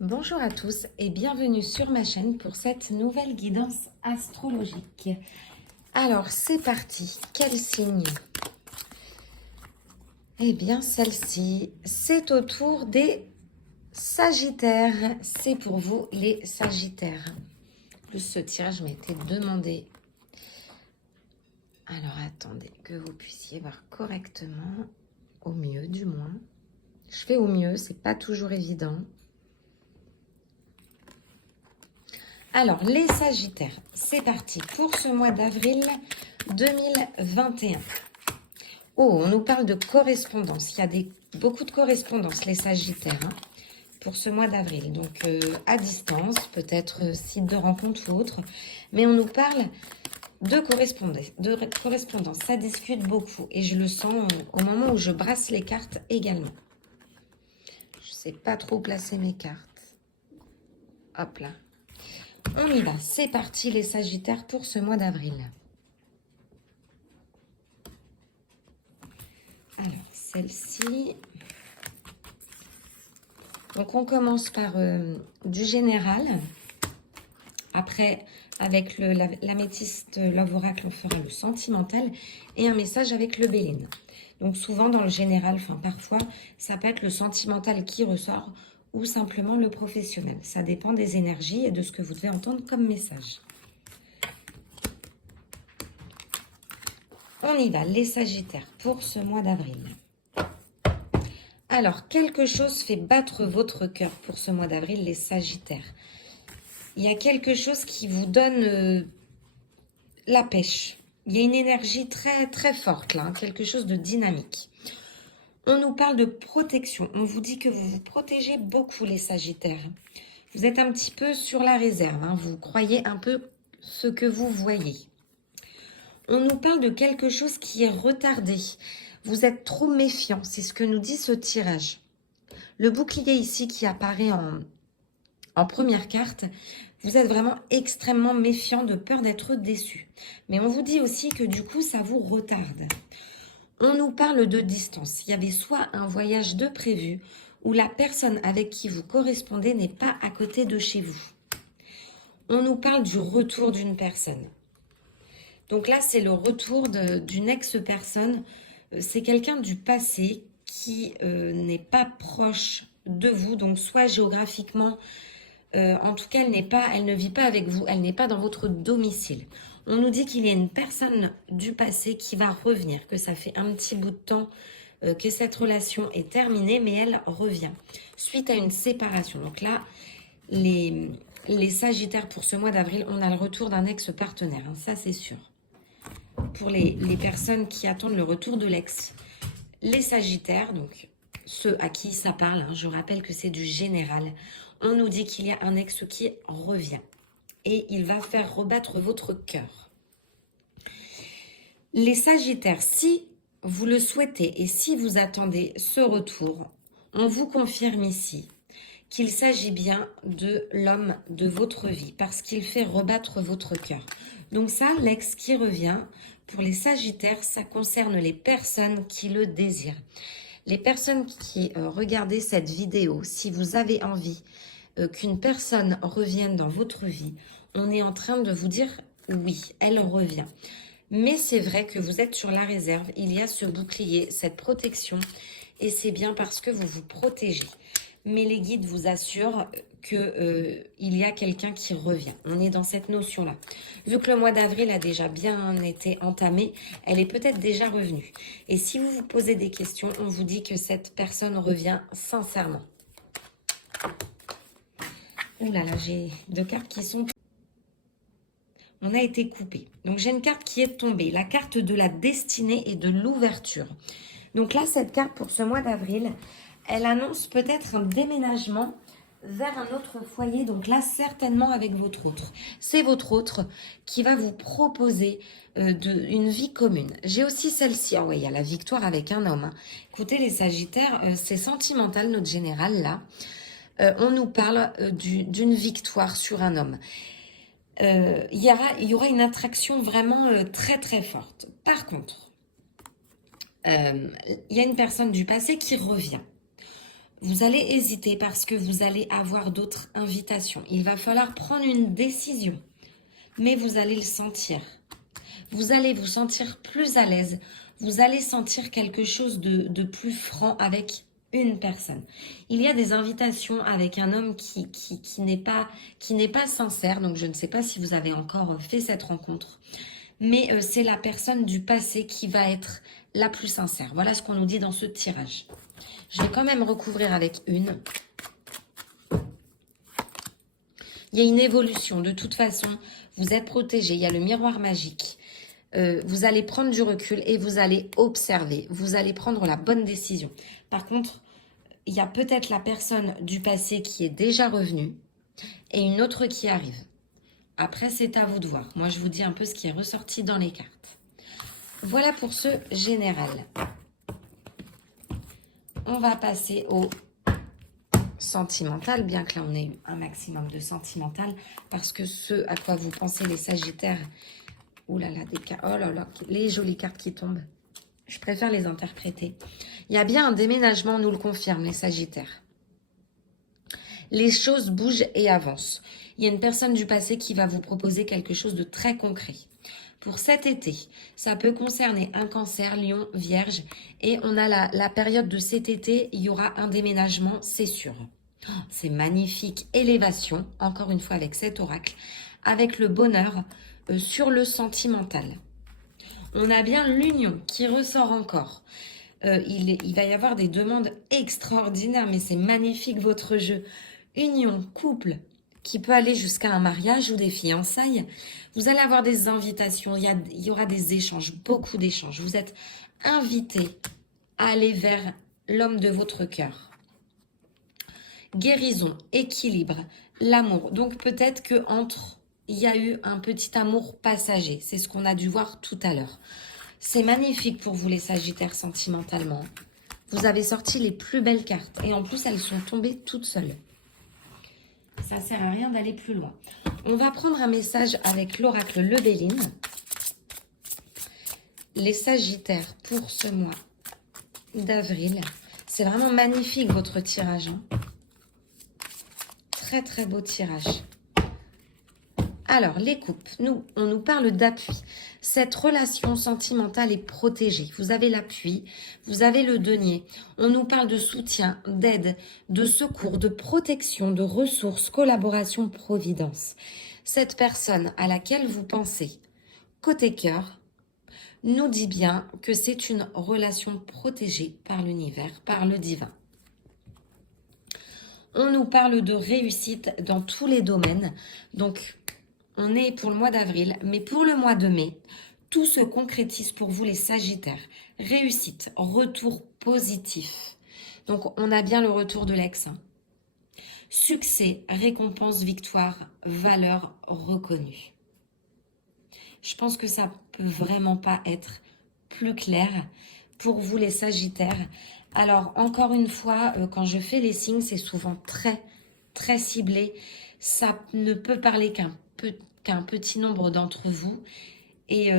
Bonjour à tous et bienvenue sur ma chaîne pour cette nouvelle guidance astrologique. Alors c'est parti, quel signe? Eh bien celle-ci, c'est au tour des Sagittaires. C'est pour vous les Sagittaires. Plus ce tirage m'a été demandé. Alors attendez que vous puissiez voir correctement, au mieux du moins. Je fais au mieux, c'est pas toujours évident. Alors, les Sagittaires, c'est parti pour ce mois d'avril 2021. Oh, on nous parle de correspondance. Il y a beaucoup de correspondance, les Sagittaires, pour ce mois d'avril. Donc, à distance, peut-être site de rencontre ou autre. Mais on nous parle de correspondance. Ça discute beaucoup. Et je le sens au moment où je brasse les cartes également. Je ne sais pas trop placer mes cartes. Hop là. On y va, c'est parti les Sagittaires pour ce mois d'avril. Alors, celle-ci. Donc, on commence par du général. Après, avec l'améthyste Love Oracle, on fera le sentimental. Et un message avec le Béline. Donc, souvent dans le général, parfois, ça peut être le sentimental qui ressort ou simplement le professionnel. Ça dépend des énergies et de ce que vous devez entendre comme message. On y va, les Sagittaires, pour ce mois d'avril. Alors, quelque chose fait battre votre cœur pour ce mois d'avril, les Sagittaires. Il y a quelque chose qui vous donne la pêche. Il y a une énergie très, très forte là, quelque chose de dynamique. On nous parle de protection. On vous dit que vous vous protégez beaucoup, les Sagittaires. Vous êtes un petit peu sur la réserve. Vous croyez un peu ce que vous voyez. On nous parle de quelque chose qui est retardé. Vous êtes trop méfiant. C'est ce que nous dit ce tirage. Le bouclier ici qui apparaît en première carte, vous êtes vraiment extrêmement méfiant de peur d'être déçu. Mais on vous dit aussi que du coup, ça vous retarde. On nous parle de distance. Il y avait soit un voyage de prévu ou la personne avec qui vous correspondez n'est pas à côté de chez vous. On nous parle du retour d'une personne. Donc là, c'est le retour d'une ex-personne. C'est quelqu'un du passé qui n'est pas proche de vous. Donc soit géographiquement, en tout cas, elle ne vit pas avec vous. Elle n'est pas dans votre domicile. On nous dit qu'il y a une personne du passé qui va revenir, que ça fait un petit bout de temps que cette relation est terminée, mais elle revient suite à une séparation. Donc là, les Sagittaires pour ce mois d'avril, on a le retour d'un ex-partenaire, ça c'est sûr. Pour les personnes qui attendent le retour de l'ex, les Sagittaires, donc ceux à qui ça parle, je rappelle que c'est du général, on nous dit qu'il y a un ex qui revient. Et il va faire rebattre votre cœur. Les Sagittaires, si vous le souhaitez et si vous attendez ce retour, on vous confirme ici qu'il s'agit bien de l'homme de votre vie parce qu'il fait rebattre votre cœur. Donc ça, l'ex qui revient, pour les Sagittaires, ça concerne les personnes qui le désirent. Les personnes qui regardez cette vidéo, si vous avez envie qu'une personne revienne dans votre vie, on est en train de vous dire oui, elle revient. Mais c'est vrai que vous êtes sur la réserve, il y a ce bouclier, cette protection, et c'est bien parce que vous vous protégez. Mais les guides vous assurent qu'il y a quelqu'un qui revient. On est dans cette notion-là. Vu que le mois d'avril a déjà bien été entamé, elle est peut-être déjà revenue. Et si vous vous posez des questions, on vous dit que cette personne revient sincèrement. Ouh là là, j'ai deux cartes qui sont... On a été coupé. Donc, j'ai une carte qui est tombée. La carte de la destinée et de l'ouverture. Donc là, cette carte pour ce mois d'avril, elle annonce peut-être un déménagement vers un autre foyer. Donc là, certainement avec votre autre. C'est votre autre qui va vous proposer une vie commune. J'ai aussi celle-ci. Ah ouais, il y a la victoire avec un homme. Écoutez, les Sagittaires, c'est sentimental, notre général, là. On nous parle d'une victoire sur un homme. Il y aura une attraction vraiment très très forte. Par contre, il y a une personne du passé qui revient. Vous allez hésiter parce que vous allez avoir d'autres invitations. Il va falloir prendre une décision, mais vous allez le sentir. Vous allez vous sentir plus à l'aise. Vous allez sentir quelque chose de plus franc avec une personne. Il y a des invitations avec un homme qui n'est pas sincère. Donc, je ne sais pas si vous avez encore fait cette rencontre. Mais c'est la personne du passé qui va être la plus sincère. Voilà ce qu'on nous dit dans ce tirage. Je vais quand même recouvrir avec une. Il y a une évolution. De toute façon, vous êtes protégé. Il y a le miroir magique. Vous allez prendre du recul et vous allez observer. Vous allez prendre la bonne décision. Par contre, il y a peut-être la personne du passé qui est déjà revenue et une autre qui arrive. Après, c'est à vous de voir. Moi, je vous dis un peu ce qui est ressorti dans les cartes. Voilà pour ce général. On va passer au sentimental, bien que là, on ait eu un maximum de sentimental, parce que ce à quoi vous pensez, les Sagittaires... Ouh là là, oh là là, les jolies cartes qui tombent. Je préfère les interpréter. Il y a bien un déménagement, on nous le confirme, les Sagittaires. Les choses bougent et avancent. Il y a une personne du passé qui va vous proposer quelque chose de très concret. Pour cet été, ça peut concerner un Cancer, Lion, Vierge. Et on a la période de cet été, il y aura un déménagement, c'est sûr. Oh, c'est magnifique. Élévation, encore une fois avec cet oracle, avec le bonheur sur le sentimental. On a bien l'union qui ressort encore. Il va y avoir des demandes extraordinaires, mais c'est magnifique votre jeu. Union, couple, qui peut aller jusqu'à un mariage ou des fiançailles. Vous allez avoir des invitations, il y aura des échanges, beaucoup d'échanges. Vous êtes invité à aller vers l'homme de votre cœur. Guérison, équilibre, l'amour. Donc peut-être que entre il y a eu un petit amour passager. C'est ce qu'on a dû voir tout à l'heure. C'est magnifique pour vous les Sagittaires sentimentalement. Vous avez sorti les plus belles cartes. Et en plus, elles sont tombées toutes seules. Ça ne sert à rien d'aller plus loin. On va prendre un message avec l'oracle Le Béline. Les Sagittaires pour ce mois d'avril. C'est vraiment magnifique votre tirage. Hein. Très très beau tirage. Alors, les coupes, on nous parle d'appui. Cette relation sentimentale est protégée. Vous avez l'appui, vous avez le denier. On nous parle de soutien, d'aide, de secours, de protection, de ressources, collaboration, providence. Cette personne à laquelle vous pensez, côté cœur, nous dit bien que c'est une relation protégée par l'univers, par le divin. On nous parle de réussite dans tous les domaines. Donc, on est pour le mois d'avril, mais pour le mois de mai, tout se concrétise pour vous les Sagittaires. Réussite, retour positif. Donc, on a bien le retour de l'ex. Succès, récompense, victoire, valeur reconnue. Je pense que ça peut vraiment pas être plus clair pour vous les Sagittaires. Alors, encore une fois, quand je fais les signes, c'est souvent très, très ciblé. Ça ne peut parler qu'un petit nombre d'entre vous. Et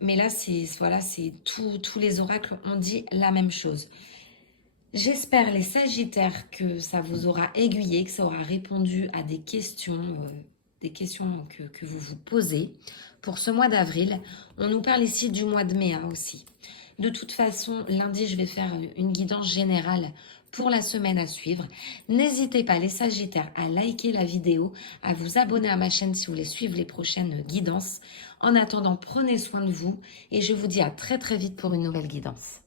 mais là, c'est tous les oracles ont dit la même chose. J'espère, les Sagittaires, que ça vous aura aiguillé, que ça aura répondu à des questions que vous vous posez. Pour ce mois d'avril, on nous parle ici du mois de mai hein, aussi. De toute façon, lundi, je vais faire une guidance générale pour la semaine à suivre. N'hésitez pas, les Sagittaires, à liker la vidéo, à vous abonner à ma chaîne si vous voulez suivre les prochaines guidances. En attendant, prenez soin de vous et je vous dis à très très vite pour une nouvelle guidance.